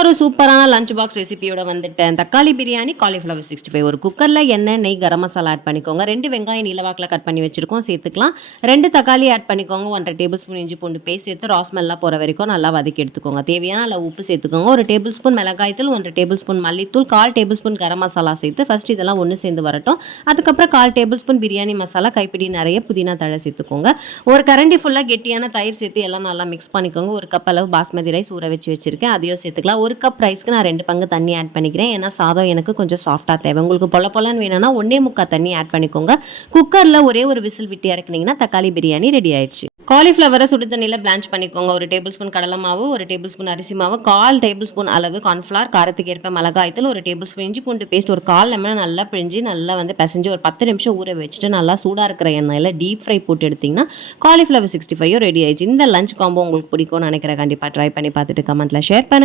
ஒரு சூப்பரான lunch box ரெசிபியோட வந்துட்டேன். தக்காளி பிரியாணி, காலிஃப்ளவர் 65 ஒரு குக்கர்ல எண்ணெய், நெய், கரம் மசாலா ஆட் பண்ணிக்கோங்க. 2 வெங்காயம் நீளவாக்குல கட் பண்ணி வச்சிருக்கோம் சேர்த்துக்கலாம். 2 தக்காளி ஆட் பண்ணிக்கோங்க. 1 1/2 டேபிள் ஸ்பூன் இஞ்சி பூண்டு பேஸ்ட் சேர்த்து ரா ஸ்மெல்லாம் போற வரைக்கும் நல்லா வதக்கி எடுத்துக்கோங்க. தேவையான அளவு உப்பு சேர்த்துக்கோங்க. 1 டேபிள் ஸ்பூன் மிளகாய் தூள், 1 டேபிள் ஸ்பூன் மல்லித்தூள், 1/4 டேபிள் ஸ்பூன் கரம் மசாலா சேர்த்து ஃபர்ஸ்ட் இதெல்லாம் ஒன்று சேர்ந்து வரட்டும். அதுக்கப்புறம் 1/4 டேபிள் ஸ்பூன் பிரியாணி மசாலா, கைப்பிடி நிறைய புதினா தழை சேர்த்துக்கோங்க. ஒரு கரண்டி ஃபுல்லாக கெட்டியான தயிர் சேர்த்து எல்லாம் நல்லா மிக்ஸ் பண்ணிக்கோங்க. 1 கப் அளவு பாஸ்மதி ரைஸ் ஊற வச்சிருக்கேன், அதையும் சேர்த்துக்கலாம். 1 கப் ரைஸ்க்கு நான் 2 பங்கு தண்ணி ஆட் பண்ணிக்கிறேன். ஏன்னா சாதம் எனக்கு கொஞ்சம் சாஃப்டாக தேவை. உங்களுக்கு பொலன்னு வேணும்னா 1.25 தண்ணி ஆட் பண்ணிக்கோங்க. குக்கரில் ஒரே ஒரு விசில் விட்டு இறக்குனீங்கன்னா தக்காளி பிரியாணி ரெடி ஆயிடுச்சு. காலிஃப்ளவரை சுடு தண்ணியில் பிளான்ச் பண்ணிக்கோங்க. 1 டேபிள் ஸ்பூன் கடலை மாவு, 1 டேபிள் ஸ்பூன் அரிசி மாவு, 1/4 டேபிள் ஸ்பூன் அளவு கார்ன்ஃப்ளவர், காரத்துக்கு ஏற்ப மிளகாய்த்தூள், 1 டேபிள் ஸ்பூன் இஞ்சி பூண்டு பேஸ்ட், ஒரு 1/4 லெமன் நல்லா பிழிஞ்சு நல்லா பிசைஞ்சு ஒரு 10 நிமிஷம் ஊற வச்சுட்டு நல்லா சூடாக இருக்கிற எண்ணெயில் டீப் ஃப்ரை போட்டு எடுத்திங்கன்னா காலிஃப்ளவர் 65 ரெடி ஆயிடுச்சு. இந்த லஞ்ச் காம்போ உங்களுக்கு பிடிக்கும்னு நினைக்கிறேன். கண்டிப்பாக ட்ரை பண்ணி பார்த்துட்டு கமெண்ட்டில் ஷேர் பண்ணுங்க.